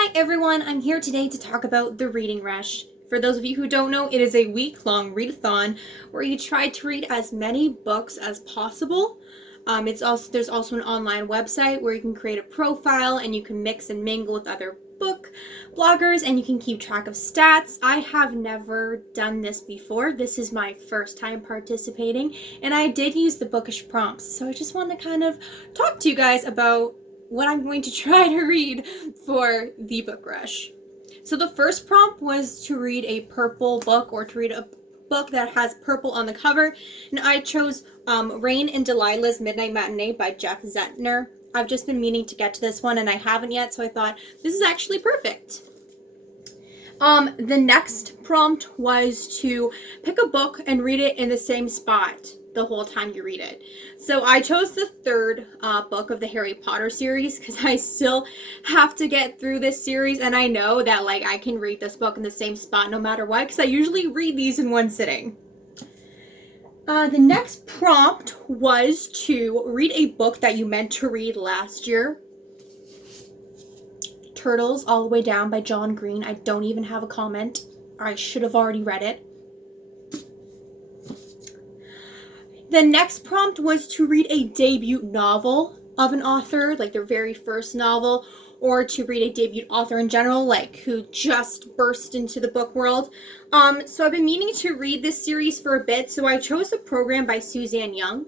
Hi everyone, I'm here today to talk about the Reading Rush. For those of you who don't know, it is a week-long readathon where you try to read as many books as possible. There's also an online website where you can create a profile and you can mix and mingle with other book bloggers and you can keep track of stats. I have never done this before. This is my first time participating, and I did use the bookish prompts. So I just want to kind of talk to you guys about what I'm going to try to read for the book rush. So the first prompt was to read a purple book, or to read a book that has purple on the cover, and I chose Rain and Delilah's Midnight Matinee by Jeff Zentner. I've just been meaning to get to this one and I haven't yet, so I thought this is actually perfect. The next prompt was to pick a book and read it in the same spot the whole time you read it. So I chose the third book of the Harry Potter series because I still have to get through this series, and I know that I can read this book in the same spot no matter what because I usually read these in one sitting. The next prompt was to read a book that you meant to read last year. Turtles All the Way Down by John Green. I don't even have a comment. I should have already read it. The next prompt was to read a debut novel of an author, like their very first novel, or to read a debut author in general, who just burst into the book world. So I've been meaning to read this series for a bit, so I chose The Program by Suzanne Young.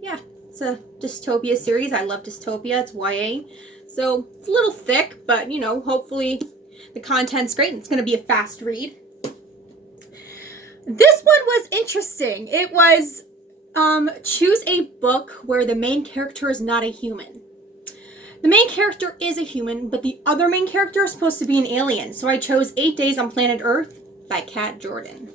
Yeah, it's a dystopia series. I love dystopia. It's YA. So it's a little thick, but hopefully the content's great and it's going to be a fast read. This one was interesting. It was choose a book where the main character is not a human. The main character is a human, but the other main character is supposed to be an alien. So I chose 8 Days on Planet Earth by Kat Jordan.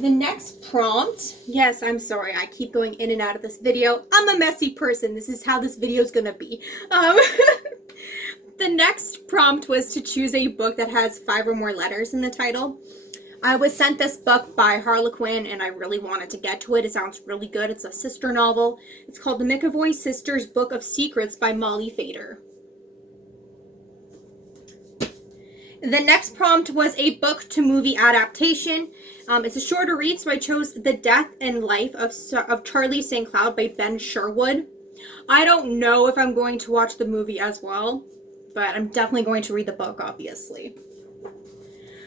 The next prompt, yes, I'm sorry, I keep going in and out of this video. I'm a messy person. This is how this video is gonna be. The next prompt was to choose a book that has 5 or more letters in the title. I was sent this book by Harlequin and I really wanted to get to it. It sounds really good. It's a sister novel. It's called The McAvoy Sisters Book of Secrets by Molly Fader. The next prompt was a book to movie adaptation. It's a shorter read, so I chose The Death and Life of Charlie St. Cloud by Ben Sherwood. I don't know if I'm going to watch the movie as well, but I'm definitely going to read the book, obviously.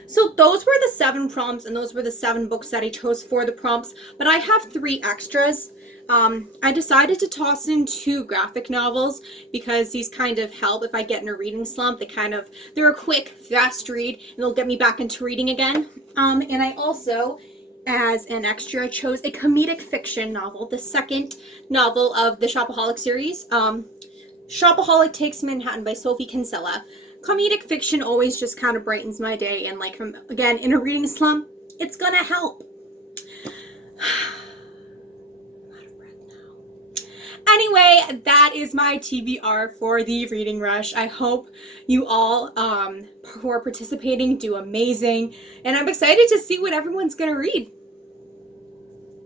So those were the 7 prompts, and those were the 7 books that I chose for the prompts, but I have 3 extras. I decided to toss in 2 graphic novels because these kind of help if I get in a reading slump. They're a quick, fast read, and they'll get me back into reading again. And I also, as an extra, chose a comedic fiction novel, the second novel of the Shopaholic series. Shopaholic Takes Manhattan by Sophie Kinsella. Comedic fiction always just kind of brightens my day, and again, in a reading slump, it's gonna help. I'm out of breath now. Anyway, that is my TBR for the Reading Rush. I hope you all who are participating do amazing, and I'm excited to see what everyone's gonna read.